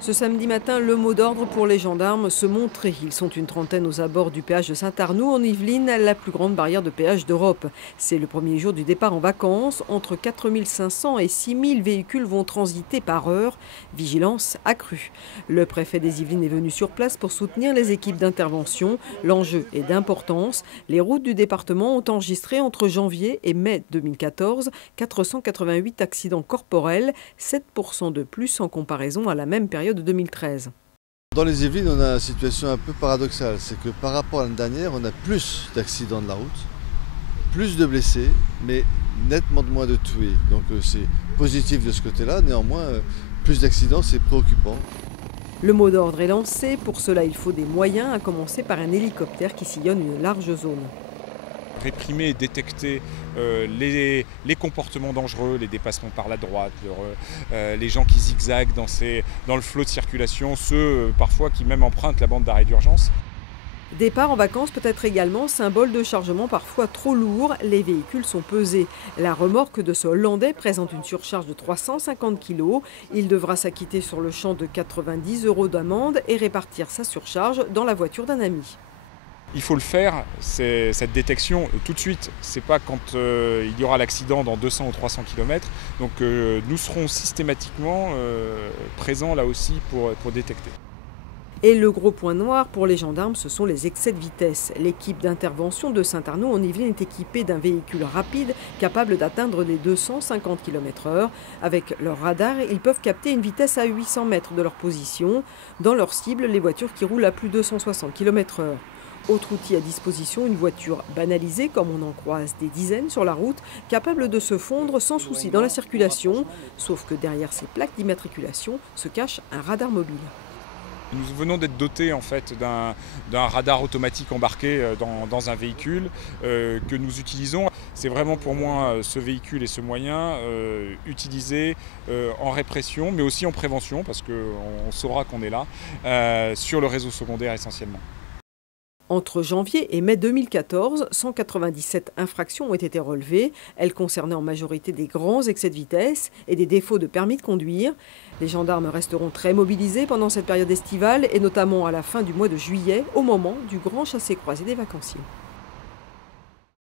Ce samedi matin, le mot d'ordre pour les gendarmes, se montrer. Ils sont une trentaine aux abords du péage de Saint-Arnoult en Yvelines, la plus grande barrière de péage d'Europe. C'est le premier jour du départ en vacances. Entre 4500 et 6000 véhicules vont transiter par heure. Vigilance accrue. Le préfet des Yvelines est venu sur place pour soutenir les équipes d'intervention. L'enjeu est d'importance. Les routes du département ont enregistré entre janvier et mai 2014 488 accidents corporels, 7% de plus en comparaison à la même période de 2013. Dans les Yvelines, on a une situation un peu paradoxale. C'est que par rapport à l'année dernière, on a plus d'accidents de la route, plus de blessés, mais nettement moins de tués. Donc c'est positif de ce côté-là. Néanmoins, plus d'accidents, c'est préoccupant. Le mot d'ordre est lancé. Pour cela, il faut des moyens, à commencer par un hélicoptère qui sillonne une large zone. Réprimer et détecter les comportements dangereux, les dépassements par la droite, les gens qui zigzaguent dans le flot de circulation, ceux parfois qui même empruntent la bande d'arrêt d'urgence. Départ en vacances peut être également symbole de chargement parfois trop lourd. Les véhicules sont pesés. La remorque de ce Hollandais présente une surcharge de 350 kg. Il devra s'acquitter sur le champ de 90 € d'amende et répartir sa surcharge dans la voiture d'un ami. Il faut le faire, cette détection tout de suite. C'est pas quand il y aura l'accident dans 200 ou 300 km. Donc nous serons systématiquement présents là aussi pour détecter. Et le gros point noir pour les gendarmes, ce sont les excès de vitesse. L'équipe d'intervention de Saint-Arnoult en Yvelines est équipée d'un véhicule rapide capable d'atteindre les 250 km/h. Avec leur radar, ils peuvent capter une vitesse à 800 mètres de leur position. Dans leur cible, les voitures qui roulent à plus de 160 km/h. Autre outil à disposition, une voiture banalisée, comme on en croise des dizaines sur la route, capable de se fondre sans souci dans la circulation. Sauf que derrière ces plaques d'immatriculation se cache un radar mobile. Nous venons d'être dotés en fait d'un radar automatique embarqué dans un véhicule que nous utilisons. C'est vraiment pour moi ce véhicule et ce moyen utilisé en répression, mais aussi en prévention, parce qu'on saura qu'on est là, sur le réseau secondaire essentiellement. Entre janvier et mai 2014, 197 infractions ont été relevées. Elles concernaient en majorité des grands excès de vitesse et des défauts de permis de conduire. Les gendarmes resteront très mobilisés pendant cette période estivale et notamment à la fin du mois de juillet, au moment du grand chassé-croisé des vacanciers.